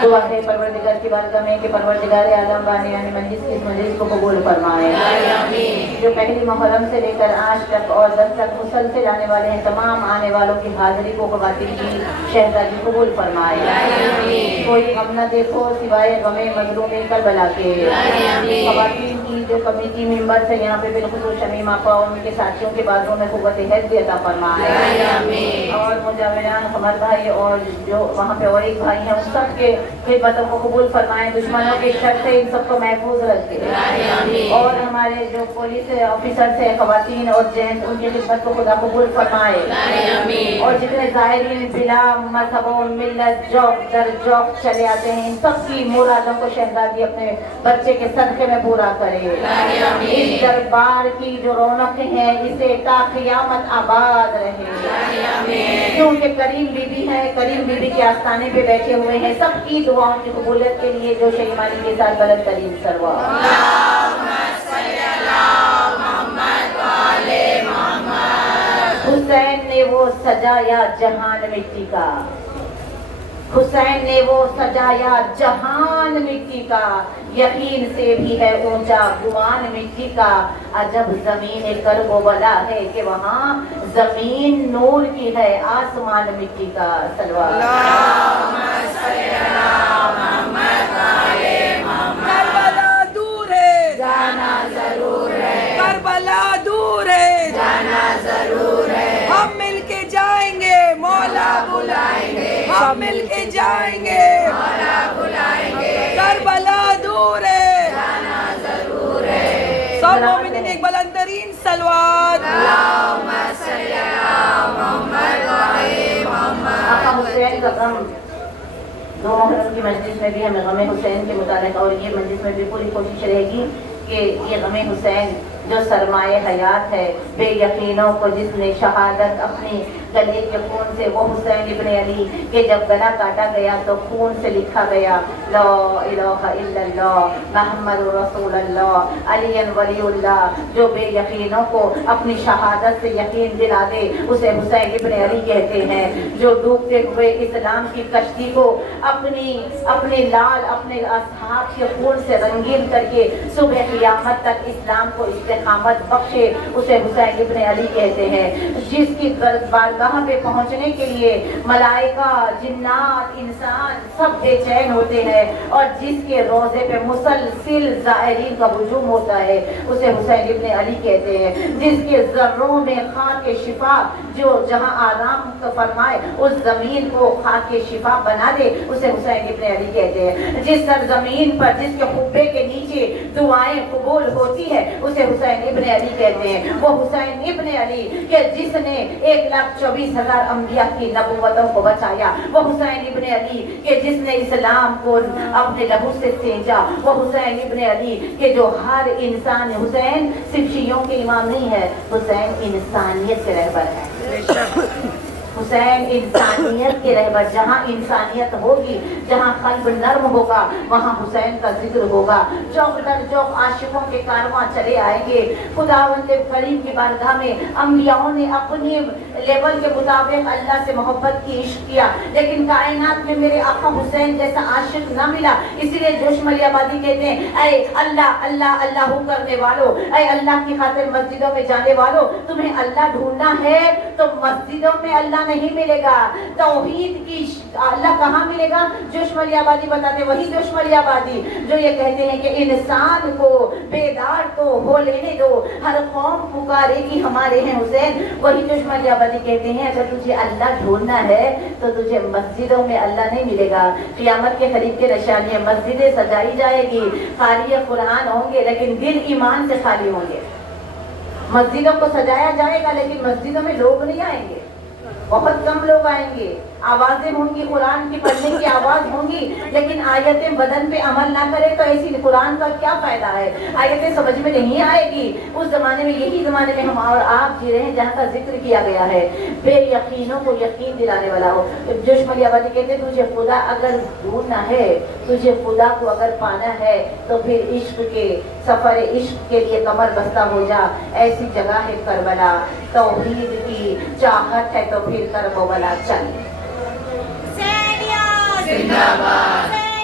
दुआ है परवरदिगार की बारगाह में कि परवरदिगार आलम बानी यानी मजलिस की इस मजलिस को कबूल फरमाए। जो पहली मुहर्रम से लेकर आज तक और 10 तक मुसलसल आने वाले हैं, तमाम आने वालों की हाजिरी को ख़वातीन की शहजादी कबूल फरमाए। कोई गम न देखो सिवाय गमे मजलूम करबला के। ख़वातीन की जो कमेटी मेंबर से यहाँ पे बिलखुसूस शमीम आपा और उनके साथियों के बाजों में क़ुव्वत हिफ्ज़ अता फरमाए। और मुजाविरान कमर भाई और जो वहाँ पे और एक भाई हैं उन सब के खिदमतों को कबूल फरमाएं, दुश्मनों के शर से इन सबको महफूज रखे। और हमारे जो पुलिस ऑफिसर से ख़वातीन और जेंट्स उनकी खिदमत को खुदा कबूल फरमाए। और जितने ज़ायरीन बिला मज़हब और मिल्लत जौक दर जौक चले आते हैं, इन सब की मुरादों को शहजादी अपने बच्चे के सदक़े में पूरा करे। इस दरबार की जो रौनक है इसे ता क़यामत आबाद रहे। क्योंकि करीम बीबी है, करीम बीबी के आस्थाने पे बैठे हुए हैं, सबकी दुआओं की कबूलियत के लिए जो शेमानी के साथ बलद तरीन सरवा हुसैन ने वो सजाया जहान मिट्टी का, हुसैन ने वो सजाया जहान मिट्टी का, यकीन से भी है ऊंचा गुमान मिट्टी का। अजब जमीन करबला है कि वहाँ जमीन नूर की है, आसमान मिट्टी का। सलवार करबला दूर है जाना जरूर है, करबला दूर है जाना जरूर है। हम मिलके जाएंगे मौला बुलाएंगे, हम मिलके जाएंगे मौला बुलाएंगे, करबला दूर है जाना जरूर है। सब मोमिनीन एक बुलंदतरीन सलवात। आका हुसैन का गम दो मुहर्रम की मजलिस में भी हमें गमे हुसैन के मुतालिक और ये मजलिस में भी पूरी कोशिश रहेगी कि ये गमे हुसैन जो सरमाए हयात है, बेयकीनों को जिसने शहादत अपनी गले के खून से, वो हुसैन इब्ने अली के जब गला काटा गया तो खून से लिखा गया ला इलाहा इल्लल्लाह मुहम्मदुर रसूलुल्लाह अलीन वलीउल्लाह। जो बेयकीनों को अपनी शहादत से यकीन दिला दे उसे हुसैन इब्ने अली कहते हैं। जो डूबते हुए इस्लाम की कश्ती को अपने लाल अपने असहाब के खून से रंगीन करके सुबह क़यामत तक इस्लाम को इस्तिक़ामत बख्शे उसे हुसैन इब्ने अली कहते हैं। जिसकी बारगाह पे पहुंचने के लिए मलाइका जिन्नात इंसान सब बेचैन होते हैं और जिसके रोज़े पे मुसलसिल ज़ायरीन का हुजूम होता है उसे हुसैन इब्ने अली कहते हैं। जिसके ज़र्रों में खाके शिफा जो जहां आराम फरमाए उस ज़मीन को खाके शिफा बना दे उसे हुसैन इब्ने अली कहते हैं। जिस सरज़मीन पर जिसके हुब्बे के नीचे दुआएं कबूल होती है उसे हुसैन इब्ने अली कहते हैं। वो हुसैन इब्ने अली के जिसने 1,24,000 अंबिया की नबुव्वतों को बचाया, वो हुसैन इब्ने अली के जिसने इस्लाम को अपने लहू से सेंचा, वो हुसैन इब्ने अली के जो हर इंसान, हुसैन सिर्फ शियों के इमाम नहीं है, हुसैन इंसानियत के रहबर है। हुसैन इंसानियत के रहबर, जहाँ इंसानियत होगी, जहाँ कल्ब नर्म होगा, वहाँ हुसैन का जिक्र होगा। चौक दर चौक आशिकों के कारवां चले आएंगे। खुदावंद करीम की बारगाह में अंबियाओं ने अपने लेवल के मुताबिक अल्लाह से मोहब्बत की, इश्क किया, लेकिन कायनात में मेरे आका हुसैन जैसा आशिक ना मिला। इसीलिए जोश मलियाबादी कहते हैं, ऐ अल्लाह अल्लाह अल्लाह करने वालों, ऐ अल्लाह की खातिर मस्जिदों में जाने वालों, तुम्हें अल्लाह ढूंढना है तो मस्जिदों में अल्लाह नहीं मिलेगा। तौहीद की अल्लाह कहाँ मिलेगा? जोश मलियाबादी बताते, वही जोश मलियाबादी जो ये कहते हैं कि इंसान को बेदार तो हो लेने दो, हर कौम पुकारेगी हमारे हैं हुसैन। वही जोश मलियाबादी कहते हैं अगर तुझे अल्लाह ढूंढना है तो तुझे मस्जिदों में अल्लाह नहीं मिलेगा। क़यामत के करीब के निशानी, मस्जिदें सजाई जाएगी, क़ारी कुरान होंगे लेकिन दिल ईमान से खाली होंगे। मस्जिदों को सजाया जाएगा लेकिन मस्जिदों में लोग नहीं आएंगे, बहुत कम लोग आएंगे। आवाजें होंगी, कुरान की पढ़ने की आवाज होंगी, लेकिन आयतें बदन पे अमल ना करे तो ऐसी कुरान का क्या फायदा है? आयतें समझ में नहीं आएगी। उस जमाने में, यही जमाने में हम और आप जी रहे हैं जहाँ का जिक्र किया गया है, बेयकीनों को यकीन दिलाने वाला हो। जोश मलियाबादी कहते हैं तुझे खुदा अगर ढूंढना है, तुझे खुदा को अगर पाना है तो फिर इश्क के सफर इश्क के लिए कमर बस्ता हो जा। ऐसी जगह है करबला, तौहीद की चाहत है तो फिर करबला चल। जिंदाबाद।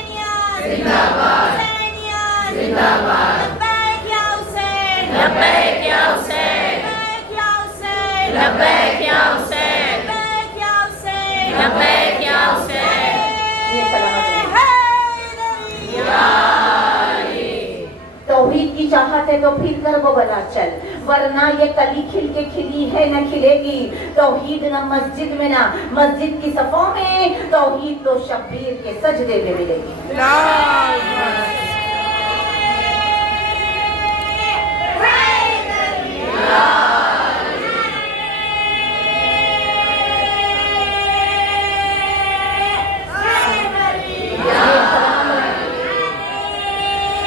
हयात है तो फिर कर वो भला चल, वरना ये कली खिल के खिली है न खिलेगी। तौहीद न मस्जिद में ना मस्जिद की सफों में, तौहीद तो शब्बीर के सजदे में मिलेगी।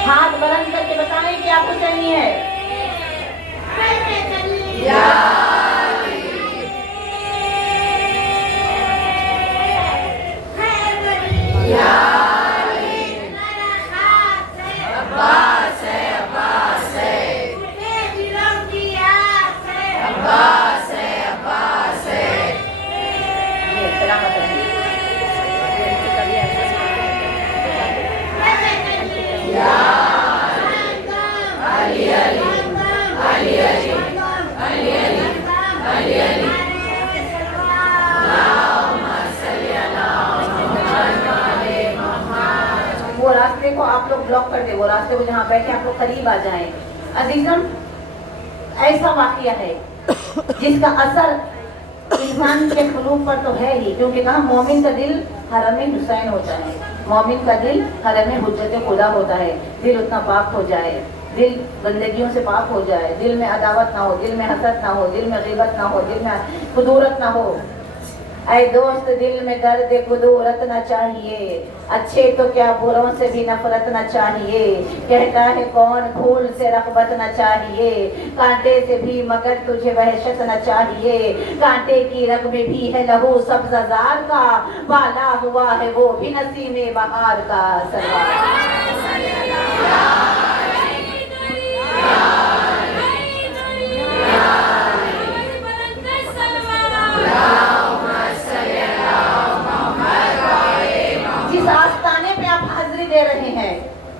हाथ बुलंद करके बताएं कि आप हुसैनी है। वो रास्ते को आप लोग ब्लॉक कर दे, वो रास्ते को जहाँ बैठे आप लोग करीब आ जाएं। अजीजम, ऐसा वाकया है जिसका असर इंसान के खुलूक पर तो है ही, क्योंकि कहा मोमिन का दिल हरम हुसैन होता है, मोमिन का दिल हरम हुज्जत खुदा होता है। दिल उतना पाक हो जाए, दिल गंदगियों से पाक हो जाए, दिल में अदावत ना हो, दिल में हसद ना हो, दिल में ग़ीबत ना हो, दिल में कुदूरत ना हो। ऐ दोस्त, दिल में दर्द कुदूरत ना चाहिए, अच्छे तो क्या बुरों से भी नफरत ना चाहिए। कहता है कौन फूल से रग़बत ना चाहिए, कांटे से भी मगर तुझे वहशत ना चाहिए। कांटे की रग में भी है लहू सब्ज़ार का, बाला हुआ है वो भी नसीमे बहार का। जिस आस्ताने पे आप हाजिरी दे रहे हैं,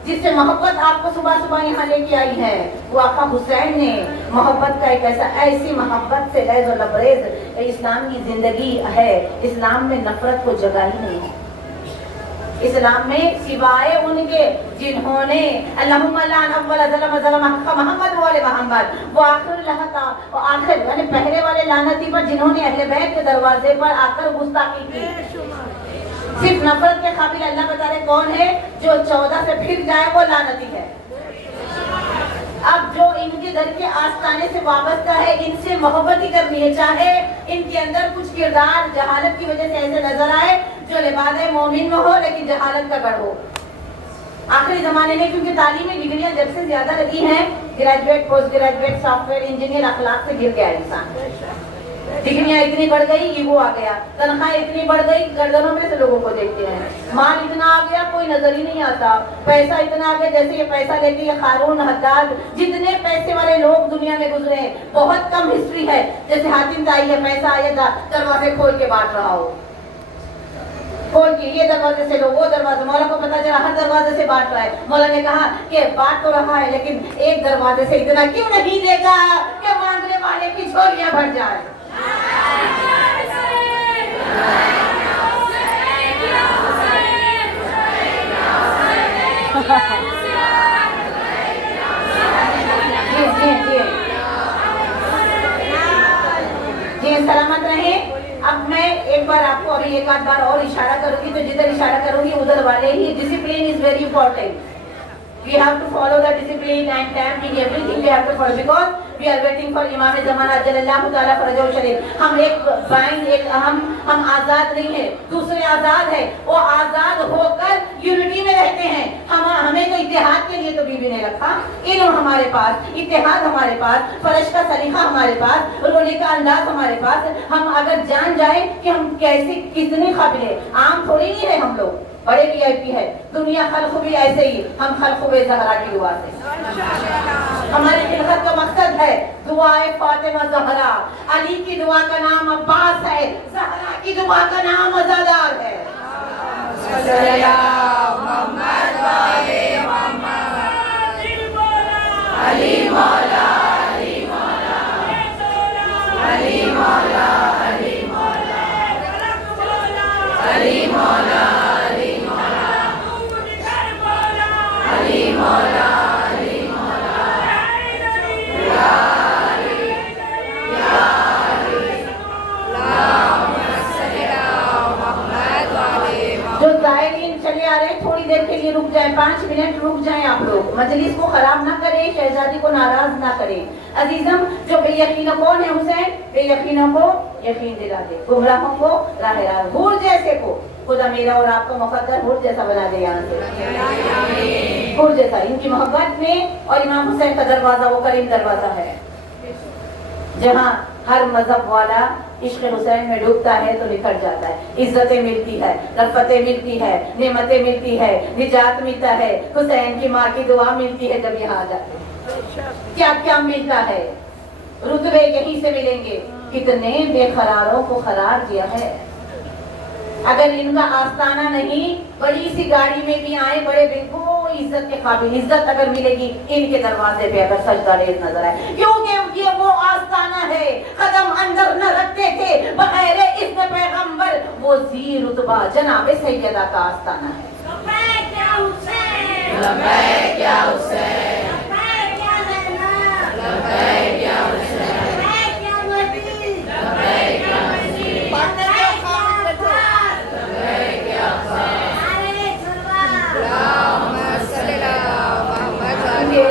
जिससे मोहब्बत आपको सुबह सुबह यहाँ लेके आई है, वो आका हुसैन ने मोहब्बत का एक ऐसी मोहब्बत से लैज़ और लबरेज इस्लाम की जिंदगी है। इस्लाम में नफरत को जगह ही नहीं है। इस्लाम में सिवाय उनके जिन्होंने अल्लाहुम्मा लान अव्वल ज़लम ज़लम हक़ मोहम्मद वाले मोहम्मद, वो आखिर लहता और आखिर यानी पहले वाले लानती पर जिन्होंने अहले बैत के दरवाजे पर आकर गुस्ताखी की। सिर्फ नफरत के काबिल अल्लाह बता रहे कौन है, जो 14 से फिर जाए वो लानती है। अब जो इनके दर के आस्ताने से वाबस्ता है, इनसे मोहब्बत ही करनी है, चाहे इनके अंदर कुछ किरदार जहालत की वजह से ऐसे नजर आए जो लिबादे मोमिन में हो लेकिन जहालत का गढ़ हो। आखिरी जमाने में क्योंकि तालीमी डिग्रियां जब से ज्यादा लगी हैं, graduate, post graduate, software engineer, अखलाक से गिर गया इंसान। डिग्रियां इतनी बढ़ गई, ईगो आ गया, तनख्वाह इतनी बढ़ गई, गर्दनों में से लोगों को देखते हैं। माल इतना आ गया कोई नजर ही नहीं आता, पैसा इतना आ गया, जैसे ये पैसा लेके ये कारून, हद्दाद, जितने पैसे वाले लोग दुनिया में गुजरे हैं, बहुत कम हिस्ट्री है जैसे हातिम ताई है, पैसा आया दरवाजे खोल के बांट रहा हो, खोल के ये दरवाजे से लो, वो दरवाजे। मौला को पता चला हर दरवाजे से बांट रहा है। मौला ने कहा कि बांट तो रहा है लेकिन एक दरवाजे से इतना क्यों नहीं देगा कि मांगने वाले की झोलियां भर जाए। जी सलामत रहे। अब मैं एक बार आपको अभी एक आध बार और इशारा करूंगी, तो जिधर इशारा करूंगी उधर वाले ही। Discipline is very important. We have to follow the discipline and time in everything we have to follow because we are waiting for इमाम ज़माना अजल्लल्लाहु ताला फरजहु शरीफ। हम एक बाइंड, एक हम आज़ाद नहीं है, दूसरे आज़ाद है। वो आज़ाद होकर यूनिटी में रहते हैं। हमें तो इत्तेहाद के लिए तो बीबी ने रखा, इल्म हमारे पास, इत्तेहाद हमारे पास, फर्श का सलीका हमारे पास, रोने का अंदाज हमारे पास। हम अगर जान जाए कि हम कैसे कितने काबिल है, आम थोड़ी नहीं है हम लोग, बड़े VIP है। दुनिया खल्क़ भी ऐसे ही, हम खल्क़ हुए ज़हरा की दुआ से। हमारे खिलकत का मकसद है दुआए फातिमा ज़हरा। अली की दुआ का नाम अब्बास है, ज़हरा की दुआ का नाम अज़ादार है। अली मौला, अली मौला, अली मौला, अली मौला, अली मौला, अली मौला, अली मौला, अली मौला, چلے آ رہے ہیں, تھوڑی دیر کے لیے رک جائیں, 5 منٹ رک جائیں آپ لوگ, مجلس کو خراب نہ کریں, شہزادی کو ناراض نہ کریں. عزیزم, جو بے یقینوں کون ہے حسین؟ بے یقینوں کو یقین دلا دے, گمراہوں کو راہ راست, حور جیسے کو خدا میرا اور آپ کا مقدر حور جیسا بنا دے یہاں سے, حور جیسا. ان کی محبت میں اور امام حسین کا دروازہ وہ کریم دروازہ ہے جہاں ہر مذہب والا عشق حسین میں ڈوبتا ہے تو نکھر جاتا ہے, عزتیں ملتی ہے, رفتیں ملتی ہے, نعمتیں ملتی ہے, نجات ملتا ہے, حسین کی ماں کی دعا ملتی ہے جب یہاں آ جاتے ہیں. کیا کیا ملتا ہے, رتبے یہیں سے ملیں گے. کتنے بے قراروں کو قرار دیا ہے. اگر ان کا آستانہ نہیں, بڑی سی گاڑی میں بھی آئے, بڑے بالکل عزت کے قابل, عزت اگر ملے گی ان کے دروازے پہ اگر سجدہ ریز نظر آئے, کیونکہ یہ وہ آستانہ ہے, قدم اندر نہ رکھتے تھے بغیر اسم پیغمبر, وہ ذی رتبہ جناب سیدہ کا آستانہ ہے. لبیک یا حسین, لبیک یا حسین, لبیک یا زینب, لبیک یا حسین, لبیک یا نبی, لبیک یا مسیح,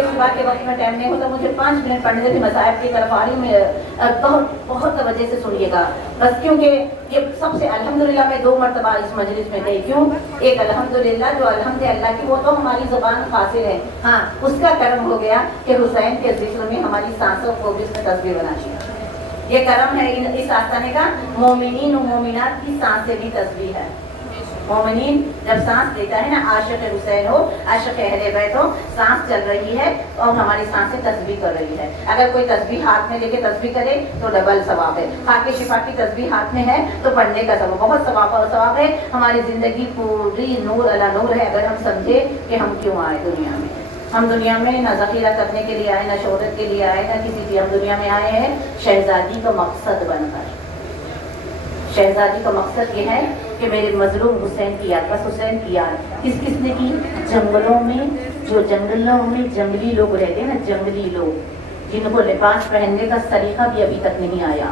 صبح کے وقت میں ٹائم نہیں ہوتا, مجھے 5 منٹ پڑھنے سے بھی مصائب کی طرف آ رہی ہوں. میں بہت توجہ سے سنیے گا بس, کیونکہ یہ سب سے الحمدللہ میں 2 مرتبہ اس مجلس میں گئی. کیوں؟ ایک الحمدللہ جو الحمدللہ کی وہ تو ہماری زبان فاصل ہے, ہاں اس کا کرم ہو گیا کہ حسین کے ذکر میں ہماری سانسوں کو بھی اس میں تصویر بنا دیا. یہ کرم ہے اس آستانے کا. مومنین و مومنات کی سانسیں بھی تصویر ہے. مومنین جب سانس لیتا ہے نا, عاشق حسین ہو, عاشق اہل بیت ہو, سانس چل رہی ہے اور ہماری سانسیں تسبیح کر رہی ہے. اگر کوئی تسبیح ہاتھ میں لے کے تسبیح کرے تو ڈبل ثواب ہے. خاک شفا کی تسبیح ہاتھ میں ہے تو پڑھنے کا ثواب, بہت ثواب ہے. ہماری زندگی پوری نور علی نور ہے اگر ہم سمجھے کہ ہم کیوں آئے دنیا میں. ہم دنیا میں نہ ذخیرہ کرنے کے لیے آئے, نہ شہرت کے لیے آئے, نہ کسی بھی. ہم دنیا میں آئے ہیں شہزادی کا مقصد بن کر. شہزادی کا مقصد یہ ہے کہ میرے مظلوم حسین کی یاد, بس حسین کی یاد. کس کس نے کی؟ جنگلوں میں, جو جنگلوں میں جنگلی لوگ رہتے ہیں نا, جنگلی لوگ جن کو لباس پہننے کا سلیقہ بھی ابھی تک نہیں آیا,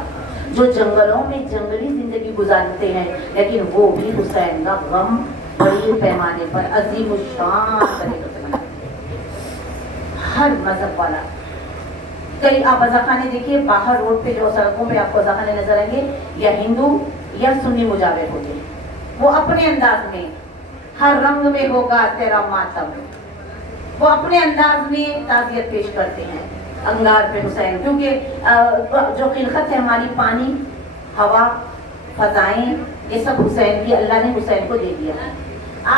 جو جنگلوں میں جنگلی زندگی گزارتے ہیں, لیکن وہ بھی حسین کا غم بڑے پیمانے پر عظیم الشان طریقے سے مناتے ہیں. ہر مذہب والا. کئی آپ وضاخانے دیکھیے باہر روڈ پہ, جو سڑکوں پہ آپ کو وضاخانے نظر آئیں گے, یا ہندو یا سنی مجاور ہوتے ہیں. وہ اپنے انداز میں, ہر رنگ میں ہوگا تیرا ماتم, وہ اپنے انداز میں تعزیت پیش کرتے ہیں انگار پہ حسین. کیونکہ جو خلقت ہے ہماری, پانی, ہوا, فضائیں, یہ سب حسین کی, اللہ نے حسین کو دے دیا.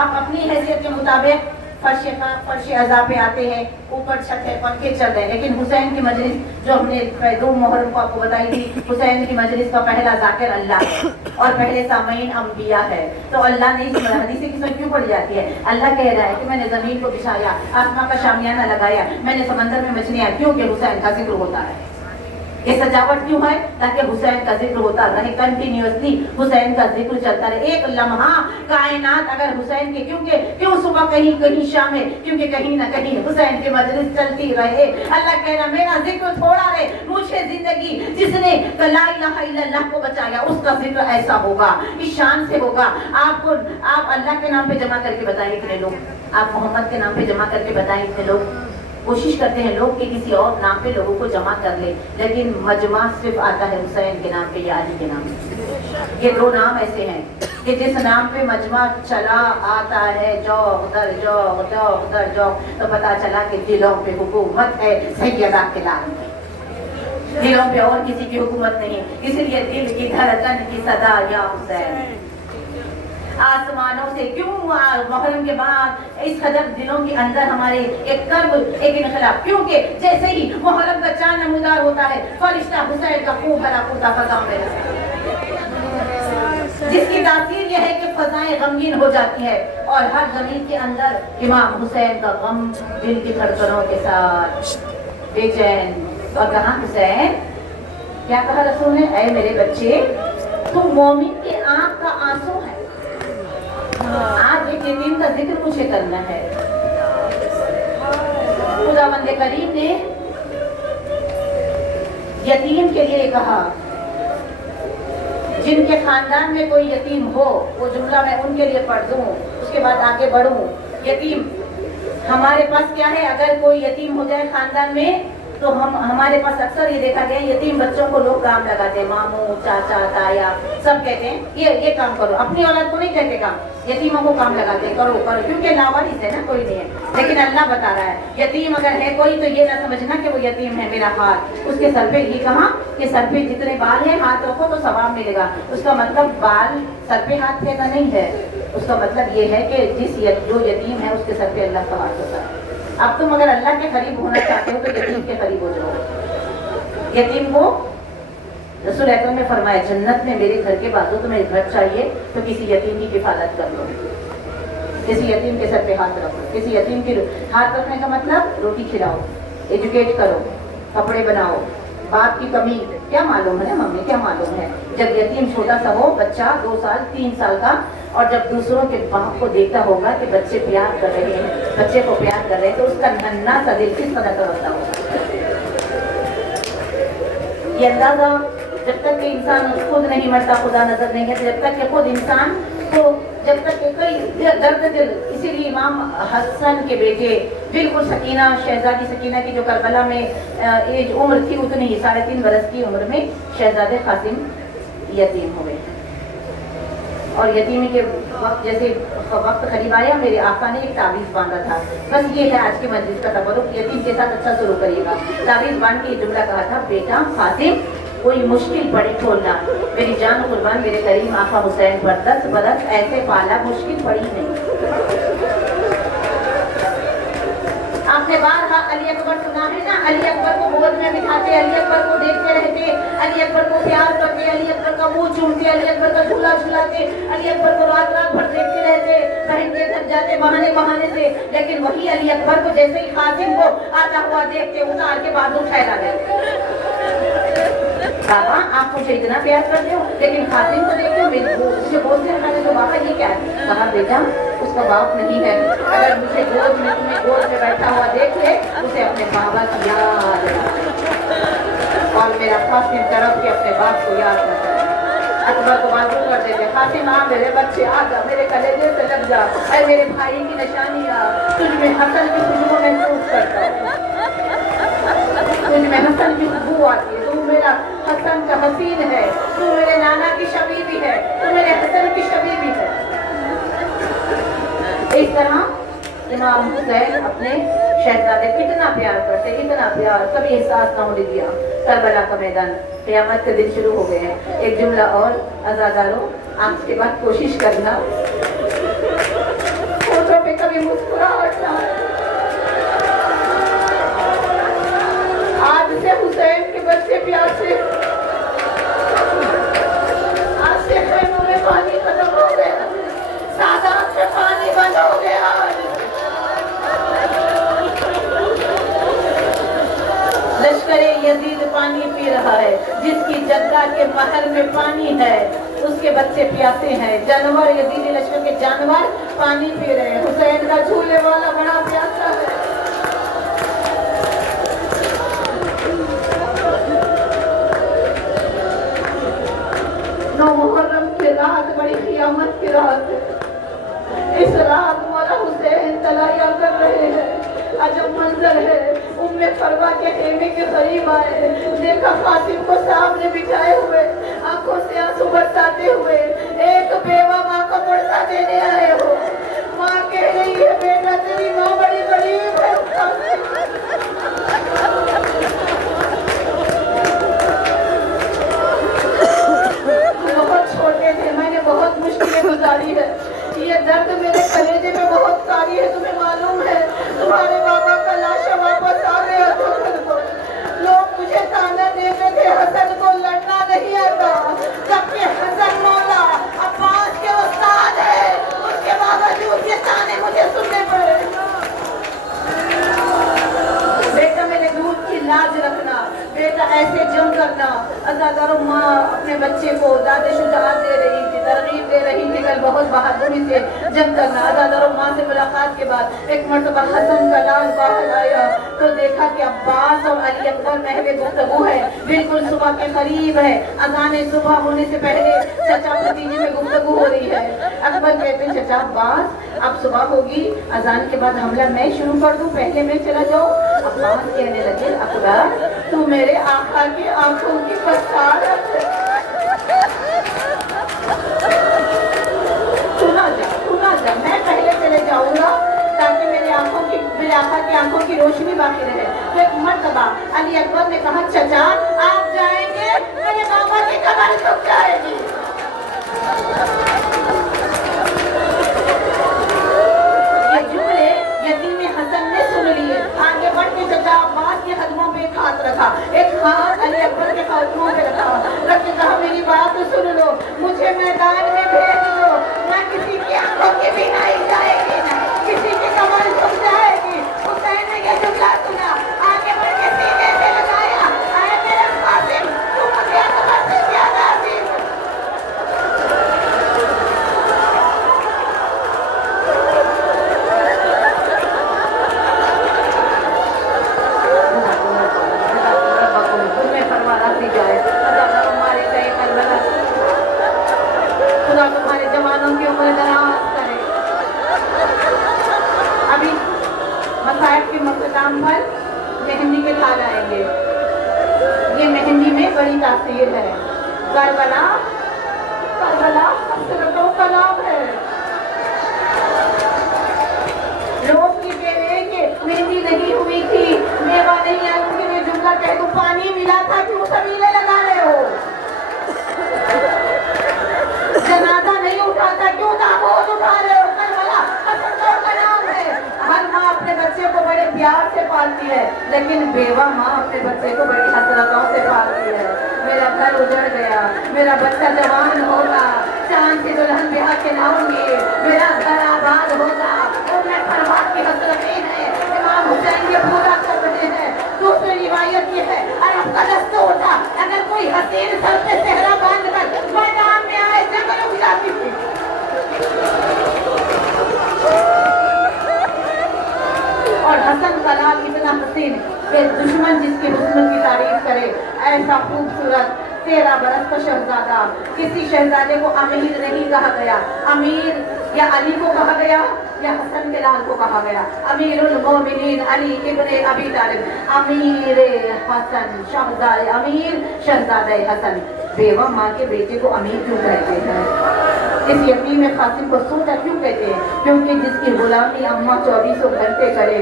آپ اپنی حیثیت کے مطابق فرش عزا پہ آتے ہیں, اوپر چھت ہے, پنکھے چل رہے ہیں, لیکن حسین کی مجلس جو ہم نے 2 محرم کو آپ کو بتائی تھی, حسین کی مجلس کا پہلا ذاکر اللہ ہے اور پہلے سامعین انبیاء ہے. تو اللہ نے اس حدیث کی قسم کیوں پڑی جاتی ہے؟ اللہ کہہ رہا ہے کہ میں نے زمین کو بچھایا, آسمان کا شامیانہ لگایا, میں نے سمندر میں مچھلیاں, کیوں کہ حسین کا ذکر ہوتا ہے. یہ سجاوٹ کیوں ہے؟ تاکہ حسین کا ذکر ہوتا رہے, کنٹینیوسلی حسین کا ذکر چلتا رہے. ایک لمحہ کائنات اگر حسین کے, کیوں صبح کہیں شام ہے, کیونکہ کہیں نہ کہیں حسین کی مجلس چلتی رہے. اللہ کہہ رہا میرا ذکر تھوڑا رہے, مجھے زندگی جس نے لا الہ الا اللہ کو بچایا اس کا ذکر ایسا ہوگا, اس شان سے ہوگا. آپ اللہ کے نام پہ جمع کر کے بتائیں اتنے لوگ, آپ محمد کے نام پہ جمع کر کے بتائیں اتنے لوگ. کوشش کرتے ہیں لوگ کہ کسی اور نام پہ لوگوں کو جمع کر لے, لیکن مجمع صرف آتا ہے حسین کے نام پہ یا علی کے نام پہ. یہ 2 نام ایسے ہیں کہ جس نام پہ مجمع چلا آتا ہے, جوق در جوق, جوق در جوق, تو پتا چلا کہ دلوں پہ حکومت ہے سیدہ کے نام پہ, دلوں پہ اور کسی کی حکومت نہیں. اس لیے دل کی دھڑکن کی صدا یا حسین. آسمانوں سے کیوں محرم کے بعد اس قدر دلوں کے اندر ہمارے ایک کرب, ایک انقلاب, کیونکہ جیسے ہی محرم کا چاند نمودار ہوتا ہے فرشتہ حسین کا خوب بھرا پورتا فضا میں جس کی تاثیر یہ ہے کہ فضائیں غمگین ہو جاتی ہے اور ہر زمین کے اندر امام حسین کا غم دل کی دھڑکنوں کے ساتھ بے چین. اور کہاں حسین, کیا کہا رسول نے, اے میرے بچے تو مومن کی آنکھ کا آنسو ہے, آج ایک یتیم کا ذکر مجھے کرنا ہے. خداوند کریم نے یتیم کے لیے کہا, جن کے خاندان میں کوئی یتیم ہو, وہ جملہ میں ان کے لیے پڑھ دوں, اس उसके बाद आगे बढ़ूं। यतीम हमारे पास क्या है, अगर कोई यतीम हो जाए खानदान में तो हमारे पास अक्सर ये देखा गया यतीम बच्चों को लोग काम लगाते हैं, मामू चाचा ताया सब कहते हैं ये काम करो, अपनी औलाद को नहीं कहते काम, यतीमों को काम लगाते हैं करो करो, क्योंकि लावारिस है ना, कोई नहीं है। लेकिन अल्लाह बता रहा है यतीम अगर है कोई तो ये ना समझना कि वो यतीम है मेरा हाथ, उसके सर पे ये कहा कि सर पे जितने बाल हैं हाथ रखो तो सवाब मिलेगा। उसका मतलब बाल सर पे हाथ फेंका नहीं है, उसका मतलब ये है कि जो यतीम है उसके सर पे अल्लाह का हाथ होता है। अब तुम अगर अल्लाह के करीब होना चाहते हो तो यतीम के करीब हो जाओ। यतीम को रसूल अकरम ने फरमाया जन्नत में मेरे घर के बाजू तुम्हें घर चाहिए तो किसी यतीम की किफालत कर लो, किसी यतीम के सर पे हाथ रखो। किसी यतीम के हाथ रखने का मतलब रोटी खिलाओ, एजुकेट करो, कपड़े बनाओ। बाप की कमी क्या मालूम है, मम्मी क्या मालूम है। जब यतीम छोटा सा हो, बच्चा 2 साल 3 साल का, और जब दूसरों के बाप को देखता होगा कि बच्चे प्यार कर रहे हैं, बच्चे को प्यार कर रहे हैं, तो उसका नन्हा सा दिल किस तरह का होता होगा। ये अंदाजा जब तक कि इंसान खुद नहीं मरता खुदा नजर नहीं है, जब तक कि खुद इंसान को जब तक कि कोई दर्द दिल। इसीलिए इमाम हसन के बेटे बिल्कुल सकीना, शहजादी सकीना की जो करबला में एज उम्र थी उतनी ही 3.5 बरस की उम्र में शहजादे कासिम यतीम हो गए। और यतीमी के वक्त जैसे वक्त करीब आया, मेरे आका ने एक ताबीज़ बांधा था। बस ये है आज की मजलिस का तबरुक, यतीम के साथ अच्छा शुरू करिएगा। ताबीज़ बांध के जुमला कहा था, बेटा कासिम कोई मुश्किल पड़ी छोड़ना, मेरी जान कुर्बान मेरे करीम आका हुसैन पर 10 बरस ऐसे पाला मुश्किल पड़ी नहीं। आपने बारहा अली अकबर सुना है ना, अली अकबर को गोद में बिठाते, अली अकबर को देखते रहते, अली अकबर को प्यार करते, अली अकबर का मुंह चूमते, अली अकबर का झूला झुलाते, अली अकबर को रात रात भर देखते रहते, बहन के घर जाते बहाने बहाने से। लेकिन वही अली अकबर को जैसे ही कासिम को आता हुआ देखते उतार के बाजू फैला देते। बाबा आप मुझे इतना प्यार करते हो, लेकिन कासिम को देखते हो मुझे बोलते रखा तो बाबा ये क्या है। कहा बेटा उसका बाप नहीं है, अगर मुझे गोद में तुम्हें गोद में बैठा हुआ देख ले उसे अपने बाबा की याद और मेरा कासिम तरफ के अपने बाप को याद रखा। अकबर को बाजू कर देते, कासिम आ मेरे बच्चे आ जा, मेरे कलेजे से लग जा, अरे मेरे भाई की निशानियाँ तुझ में हसन की खुशबू महसूस करता हूँ, तुझ में हसन की खुशबू आती है, तू मेरा हसन का हसीन है, तू मेरे नाना की शबी भी है, तू मेरे हसन की शबी भी है। इस तरह इमाम हुसैन अपने शहजादे कितना प्यार करते, कितना प्यार, कभी एहसास ना होने दिया। करबला का मैदान, क़यामत के दिन शुरू हो गए हैं। एक जुमला और अज़ादारों, आज के बाद कोशिश करना होठों पे कभी मुस्कुराहट ना आए। आज से हुसैन के बच्चे प्यासे, आज से खैमों में पानी खत्म हो गया, सादात से पानी बंद हो गया। लश्करे यजीद पानी पी रहा है, जिसकी जद्दा के महल में पानी है उसके बच्चे प्यासे हैं। जानवर यजीदी लश्कर के जानवर पानी पी रहे हैं, हुसैन का झूले वाला बड़ा प्यासा है। मुहर्रम की रात बड़ी क़यामत की रात है। इस रात मौला हुसैन तलाया कर रहे हैं। अजब मंजर है, उम्मे फरवा के खेमे के करीब आए, देखा कासिम को सामने बिठाए हुए, आंखों से आंसू बरसाते हुए, एक बेवा माँ को मुर्दा देने आए हो। माँ कह रही है बेटा तेरी माँ बड़ी गरीब है, बहुत छोटे थे, मैंने बहुत मुश्किलें गुजारी है, ये दर्द मेरे कलेजे में बहुत कारी है, तुम्हें मालूम है। तुम्हारे बाबा का लाशा वापस आ गया तो लोग मुझे ताना देते थे, हसन को लड़ना नहीं आता, जबकि हसन मौला अब्बास के उस्ताद है, उसके बावजूद ये ताने मुझे सुनने पड़े। बेटा मेरे दूध की लाज रखना, बेटा ऐसे जंग करना। अज़ादारों माँ अपने बच्चे को दादे शुजाअत दे रही थी, तरगीब दे रही थी, कल बहुत बहादुरी से जंग करना। अज़ादारों माँ से मुलाकात के बाद एक मरतबा हसन का लाल बाहर आया तो देखा कि अब्बास और अली अकबर महवे गुफ्तगू है, बिल्कुल सुबह के करीब है, अज़ाने सुबह होने से पहले चचा भतीजे में गुफ्तगू हो रही है। अकबर कहते चचा अब्बास अब सुबह होगी, अजान के बाद हमला मैं शुरू कर दूं, पहले मैं चला जाऊं। अब्बास कहने लगे अकबर तू मेरे आका की आंखों की बसारत है, तू ना जा, मैं पहले चले जाऊंगा ताकि मेरे आका की आंखों की रोशनी बाकी रहे। तो एक मर्तबा अली अकबर ने कहा चचा आप जाएंगे, मेरे बाबा की कमर झुक जाएगी। ये जुमले यतीम हसन ने सुन लिए, आगे बढ़ के चचा अब्बास के कदमों पे एक हाथ रखा, एक हाथ अली अकबर के कदमों पे रखा, रख के कहा मेरी बात सुन लो, मुझे मैदान में भेज दो, ना किसी की आंखों की बीनाई जाएगी, ना किसी की कमर झुक जाएगी। हुसैन ने ये जुमला सुना, आगे बढ़ के सीने से लगाया, आए मेरे कासिम तू मुझे अकबर से ज्यादा अजीज है। खुदा तुम्हारे जवानों की उम्र दराज करे। अभी मसाइब के मक़ाम पर मेहंदी के थाल आएंगे, ये मेहंदी में बड़ी तासीर है। करबला हसरतों का नाम है। लोग लिखे हुए कि मेहंदी नहीं हुई थी, मेवा नहीं आई, उनके लिए जुमला कह दो पानी मिला था क्यों सबीले लगा रहे हो, जनाजा नहीं उठाता क्यों ताबूत उठा रहे हो। करबला हसरतों का नाम है। हर माँ अपने बच्चे को बड़े प्यार से पालती है, लेकिन बेवा माँ अपने बच्चे को बड़ी हसरतों से पालती है। मेरा घर उजड़ गया, मेरा बच्चा जवान होगा, चांद की दुल्हन ब्याह के लाऊंगी, मेरा घर आबाद होगा, और मैं फरमान की हसरतें हैं इमाम हुसैन ये पूरा कर रहे हैं। दूसरी रिवायत ये है अरब का दस्तूर था, अगर कोई हसीन सर पे सेहरा बांध कर मैदान में आए जंगल उग जाती थी। और हसन का लाल इतना हसीन कि दुश्मन जिसके हुस्न की तारीफ करे, ऐसा खूबसूरत 13 बरस का शहजादा। किसी शहजादे को अमीर नहीं कहा गया, अमीर या अली को कहा गया या हसन के लाल को कहा गया। अमीरुल मोमिनीन अली इब्ने अबी तालिब, अमीर हसन शहजादे, अमीर शहजादे हसन। बेवा माँ के बेटे को अमीर क्यों कहते हैं? इस यतीम कासिम को सोता क्यों कहते हैं? क्योंकि जिसकी गुलामी अम्मा 24 घंटे करे।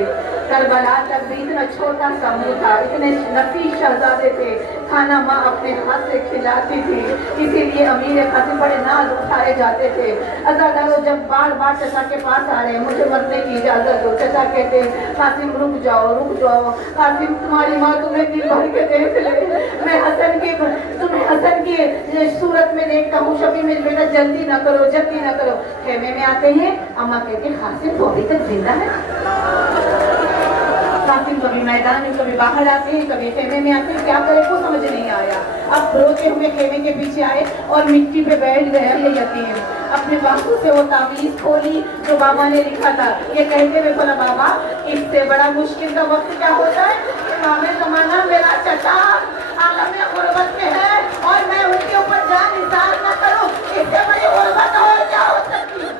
करबला तक भी इतना छोटा सा मुंह था, इतने नफीस शहजादे थे, खाना माँ अपने हाथ से खिलाती थी, इसीलिए अमीर कासिम बड़े नाज उठाए जाते थे। अज़ादारो जब बार बार चचा के पास आ रहे हैं, मुझे मरने की इजाजत दो, चचा कहते कासिम रुक जाओ कासिम, तुम्हारी माँ तुम्हें दिल भर के देख ले, मैं तुम्हें हसन की सूरत में देखता हूँ, शबी मेरे बेटा जल्दी ना करो। खेमे में आते हैं, अम्मा कहती कासिम तो अभी तक जिंदा है। कासिम कभी मैदान में, कभी बाहर आते हैं, कभी खेमे में आते हैं, क्या करे को समझ नहीं आया। अब रोते हुए खेमे के पीछे आए और मिट्टी पे बैठ गए ये यतीम। अपने बापू से वो तावीज़ खोली जो बाबा ने लिखा था, ये कहते हुए बोला बाबा इससे बड़ा मुश्किल का वक्त क्या होता है। इमामे ज़माना मेरा चचा आलम गुर्बत में है और मैं उनके ऊपर जान निसार न करूं, इससे बड़ी गुर्बत और क्या हो सकती है।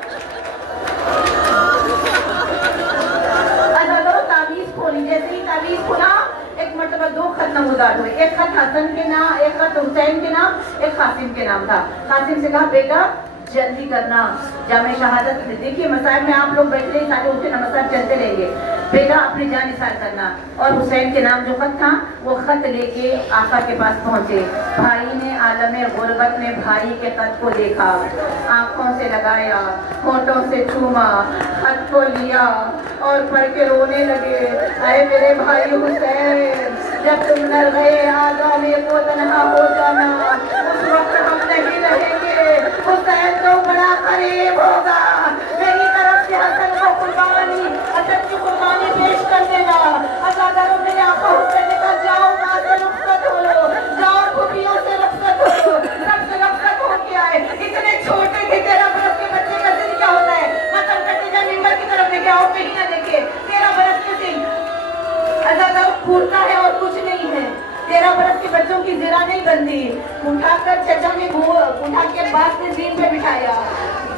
तावीज़ खोली, जैसे ही तावीज़ खोला एक मरतबा 2 खत नमूदार हुए, एक खत हसन के नाम, एक खत हुसैन के नाम, एक कासिम के नाम था। कासिम से कहा बेटा जल्दी करना, जामे शहादत देखिए मसाइब में आप लोग बैठे सारे उनके नमस्कार चलते रहेंगे, बेटा अपनी जान निसार करना। और हुसैन के नाम जो खत था वो खत लेके आका के पास पहुंचे। भाई ने आलमे गुर्बत में भाई के खत को देखा, आंखों से लगाया, होठों से छूमा, खत को लिया और पढ़ के रोने लगे। अरे मेरे भाई हुसैन, जब तुम न गए आज़ामे को तन्हा हो जाना, उस वक्त हम नहीं रहेंगे, हुसैन तो बड़ा करीब होगा। मेरी तरफ से हसन को कुर्बानी, हसन की कुर्बानी पेश कर देगा। अज़ादारों मेरे आका हुसैन ने कहा जाओ माँ से रुखसत हो लो, जाओ खुफियों से रुखसत हो लो। रुखसत हो के आए, इतने छोटे थे, 13 बरस के बच्चे का दिन क्या होता है, मतलब करते जाए मिंबर की तरफ देखे आओ कहीं ना देखे। 13 बरस के दिन अज़ादारों फूलता है और कुछ नहीं है। 13 बरस के बच्चों की जिरा नहीं बनती। उठाकर चचा ने उठा के बात में जीन पे बिठाया,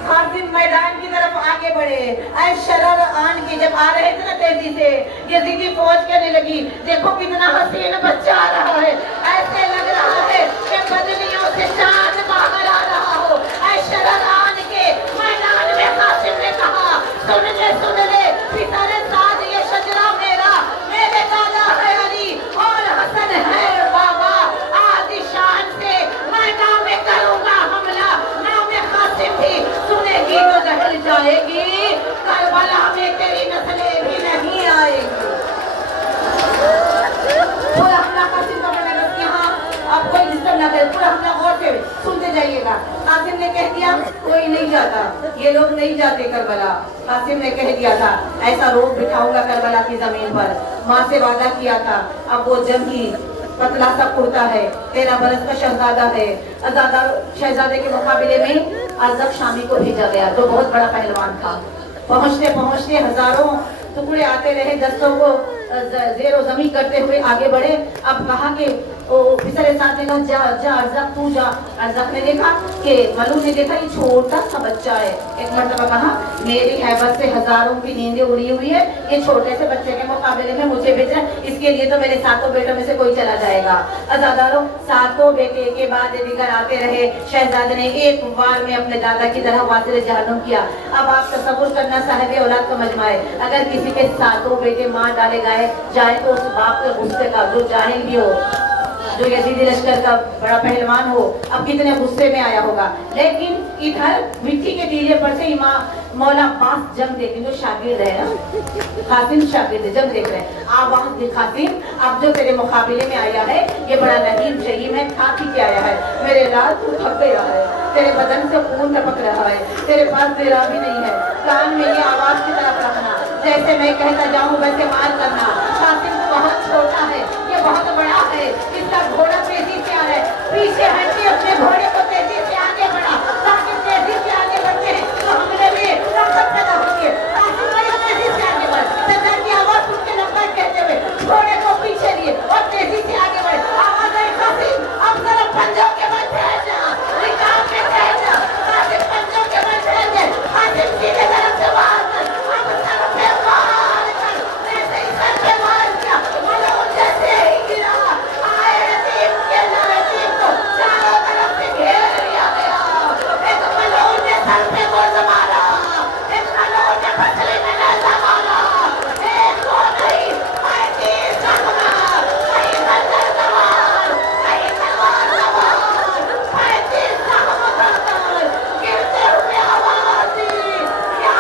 हाजिम मैदान की तरफ आगे बढ़े। ऐ शरर आन के जब आ रहे थे ना तेजी से, यजीदी फौज कहने लगी, देखो कितना हसीन बच्चा आ रहा है, ऐसे लग रहा है कि बदलियों से चांद बाहर आ रहा हो। ऐ शरर आन के मैदान में कासिम ने कहा, सुन ले पितारे साथ ये शजरा मेरा, मेरे दादा है अली और हसन है बाबा। आज शान से मैदान में करूंगा हमला, नाम कासिम भी सुनेगी तो दहल जाएगी, करबला में तेरी नस्लें भी नहीं आएगी। पूरा हमला कासिम का पड़ेगा कि हाँ अब कोई डिस्टर्ब ना करे, पूरा हमला गौर से सुनते जाइएगा। कासिम ने कह दिया कोई नहीं जाता, ये लोग नहीं जाते करबला। कासिम ने कह दिया था ऐसा रोक बिठाऊंगा करबला की जमीन पर, माँ से वादा किया था। अब वो जंगी पतला सा कुर्ता है, 13 बरस का शहजादा है। शहजादे के मुकाबले में अज़ब शामी को भेजा गया जो बहुत बड़ा पहलवान था। पहुंचते हजारों टुकड़े आते रहे, दस्तों को जेरो जमी करते हुए आगे बढ़े। अब कहा कि फिसरे साथ ने कहा जा अर्ज़क तू जा। अर्ज़क ने देखा कि मलूम ने देखा ये छोटा सा बच्चा है। एक मर्तबा कहा मेरी हैबत से हजारों की नींदें उड़ी हुई है, ये छोटे से बच्चे के मुकाबले में मुझे भेजा, इसके लिए तो मेरे सातों बेटों में से कोई चला जाएगा। अज़ादारों सातों बेटे के बाद दिगर आते रहे। शहजादे ने एक बार में अपने दादा की तरह वासिल जहन्नुम किया। अब आप तसव्वुर करना साहिब औलाद का मजमा है, अगर किसी के सातों बेटे मार डाले जाए तो उस बाप के गुस्से का, जो जाहिल भी हो, जो यजीदी लश्कर का बड़ा पहलवान हो, अब कितने गुस्से में आया होगा। लेकिन इधर मिट्टी के टीले पर से मौला अब्बास जंग देख, जो शागिर्द है ना, कासिम शागिर्द जंग देख रहे हैं। आवाज कासिम अब जो तेरे मुकाबले में आया है ये बड़ा नहीम शहीम है, खा पी के आया है, मेरे लाल तू थक गया है, तेरे बदन से खून टपक रहा है, तेरे पास तेरा भी नहीं है, कान में ये आवाज की तरफ रखना, जैसे मैं कहता जाऊं वैसे मार करना। कासिम बहुत छोटा है, ये बहुत बड़ा है, इसका घोड़ा तेजी से आ रहा है, पीछे हट के अपने घोड़े को तेजी से आगे बढ़ा, ताकि तेजी से आगे बढ़ते हैं तो हमने भी ताकत पैदा होती है। कासिम बड़ी तेजी से आगे बढ़, सजा की आवाज सुन के लंबा कहते हुए घोड़े को पीछे लिए और तेजी से आगे बढ़े। आवाज आई कासिम अब जरा पंजों के बल ठहर जा, रिकाब में ठहर जा। कासिम पंजों के बल ठहर गए, कासिम सीधे तरफ से वार कर, अब सर पे वार कर, जैसे ही सर पे वार किया मलून जैसे ही गिरा, आए यतीम के यतीम को चारों तरफ से घेर लिया गया। एक मलून ने सर पे गोद मारा, एक मलून ने पसली में नेज़ा मारा, एक को नहीं 35 जख्म, कहीं खंजर सवार, कहीं तलवार सवार, 35 जख्म बरतर, गिरते हुए आवाज दी, या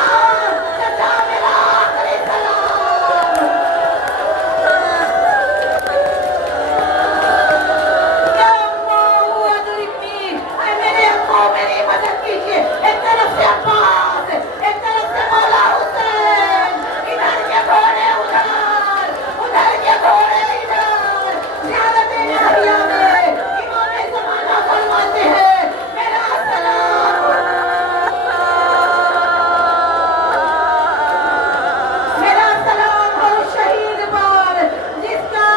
सदा मेरा आखिरी सलाम, या अम्मा अदरिकनी, ऐ मेरे अम्मा मेरी मदद कीजिए। एक तरफ से अब्बास, एक तरफ से मौला हुसैन, इधर के घोड़े उधर के घोड़े इधर, ज़ियारत इलाहिया में इमाम ज़माना फरमाते हैं मेरा सलाम हो शहीद पर, जिसका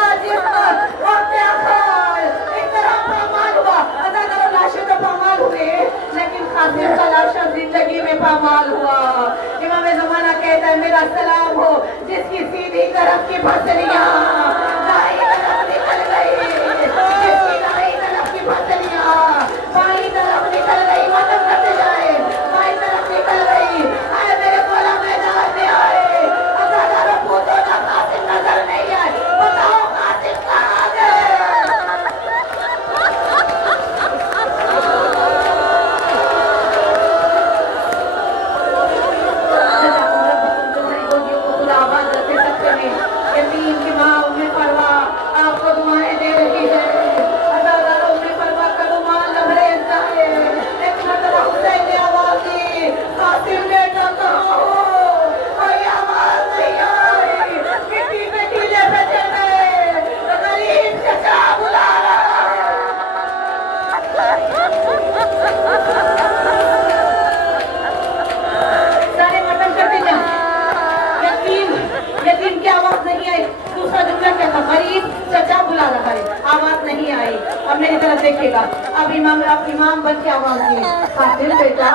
वक्त आखिर एक तरह पामाल हुआ। अज़ादारों लाशें तो पामाल हुए, लेकिन कासिम का लाशा जिंदगी में पामाल हुआ। इमाम ज़माना कहता है मेरा सलाम हो जिसकी सीधी तरफ की फसलियाँ दाईं तरफ निकल गई, जिसकी दाईं तरफ की फसलियाँ बाईं तरफ निकल गई, मतलब करते जाए बाईं तरफ निकल गई। आए मेरे मौला मैदान में आए, अज़ादारों पूछो ना कासिम नजर नहीं आए, बताओ कासिम कहाँ गए। तुम्हारी गोदियों को खुदा आबाद रखे सकते हैं। यतीम की माँ उम्मे परवा आपको दुआएं दे रही है। अज़ादारों उम्मे परवा का रुमाल लबरेज जाए। एक मर्तबा हुसैन ने आवाज दी, कासिम बेटा कहाँ हो? कोई आवाज नहीं आई, मिट्टी में टीले बैठे में गरीब चचा बुला रहा है। सारे मटन करते जाए, यतीम की आवाज नहीं आई। दूसरा जुमला मेरी तरफ देखेगा। अब इमाम बन के आवाज़ी खातिर बेटा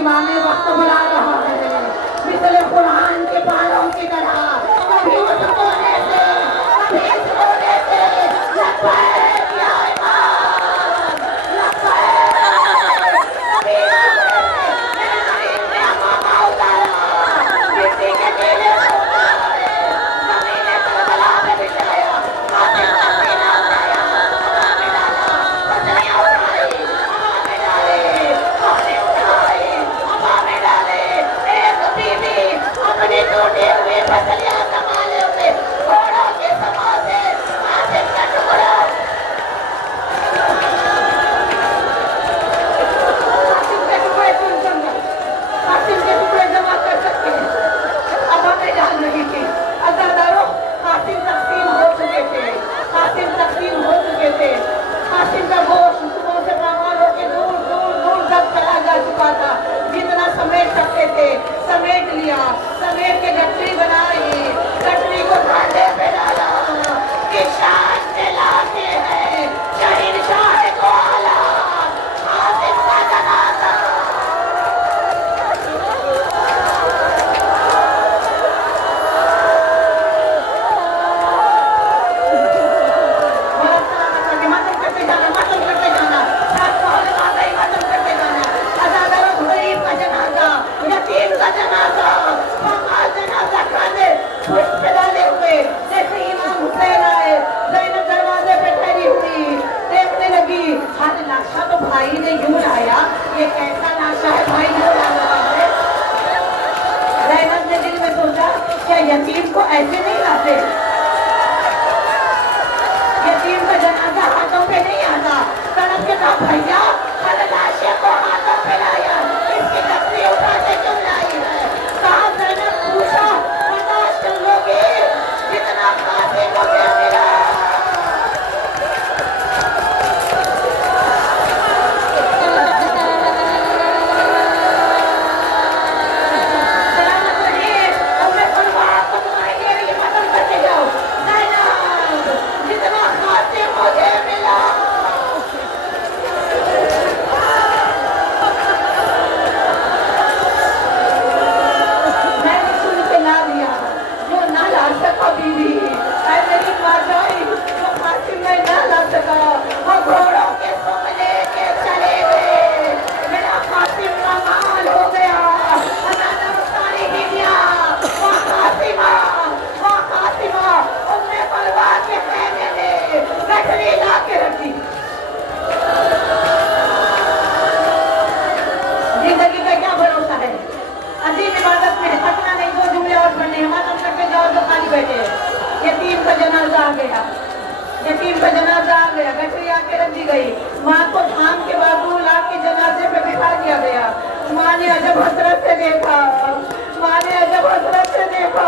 इमाम वक्त बुला रहा है मिसल कुरान के पारों की तरह कभी उस कोने से कभी इस कोने से लब्बैक या इमाम लब्बैक कभी इस कोने से मेरे गरीब ने मामा उतारा मिट्टी के टीले से उतारे जमीन करबला में बिछाया माथे का सीना उठाया हवा में डाला पसलियां उठाई हवा में डाली अपनी उठाई हवा में डाले एक बीवी अपने टूटे हुए पसलियां संभाले हुए घोड़ों के समा से माथे का टुकड़ा कासिम के टुकड़े चुन चुनकर कासिम के टुकड़े जमा कर सकते हवा में डाल रही थी। अज़ादारों कासिम तकसीम हो चुके थे कासिम तकसीम हो चुके थे कासिम का गोश्त सुबह से पामाल होकर दूर दूर दूर तक चला जा चुका था। जितना समेट सकते थे समेट लिया समेट के गठरी बनाई गठरी को भांडे पे डाला कि शान से लाते हैं शहीद शाह को आला कासिम का जनाजा मतम करते जाना साथ पहले माता ही मतम करते जाना। अज़ादारों गरीब का जनाजा यतीम का जनाजा पामाल जनाजा खाने पुष्प पे डाले हुए जैसे इमाम हुसैन आए ज़ैनब दरवाजे पे ठहरी हुई देखने लगी हर लाशा तो भाई ने यूं लाया ये कैसा लाशा है भाई यूं ला रहा है। ज़ैनब ने दिल में सोचा क्या यतीम को ऐसे नहीं लाते यतीम का जनाजा हाथों पे नहीं आता तड़प के कहा भैया हर लाशे को हाथों पे लाया इसकी तस्वीर उठा के क्यों लाई है। कहा ज़ैनब पूछा बर्दाश्त कर लोगे जितना कासिम मुझे मिला। सलामत रहिए अपने परिवार को तुम्हारे लिए खत्म करके जाओ। ज़ैनब जितना कासिम मुझे मिला मैंने सुन के ला लिया जो ना ला सका बीवी ऐ मेरी माताई जो कासिम में ना ला सका वो घोड़ों के सुम लेके चले गए मेरा कासिम का माल हो गया। अनाना सारी हिलिया वो कासिमा उन्हें परवाह के खेमे में गठरी ला के रखी। जिंदगी का क्या भरोसा है अजीब इबादत में थकना नहीं दो जुमले और पढ़ने हिम्मत करके जाओ तो खाली बैठे। यतीम का जनाजा आ गया यतीम का जनाजा आ गया गठरी आके रख दी गई। माँ को थाम के बाबू ला के जनाजे पे बिठा दिया गया। माँ ने अजब हसरत से देखा माँ ने अजब हसरत से देखा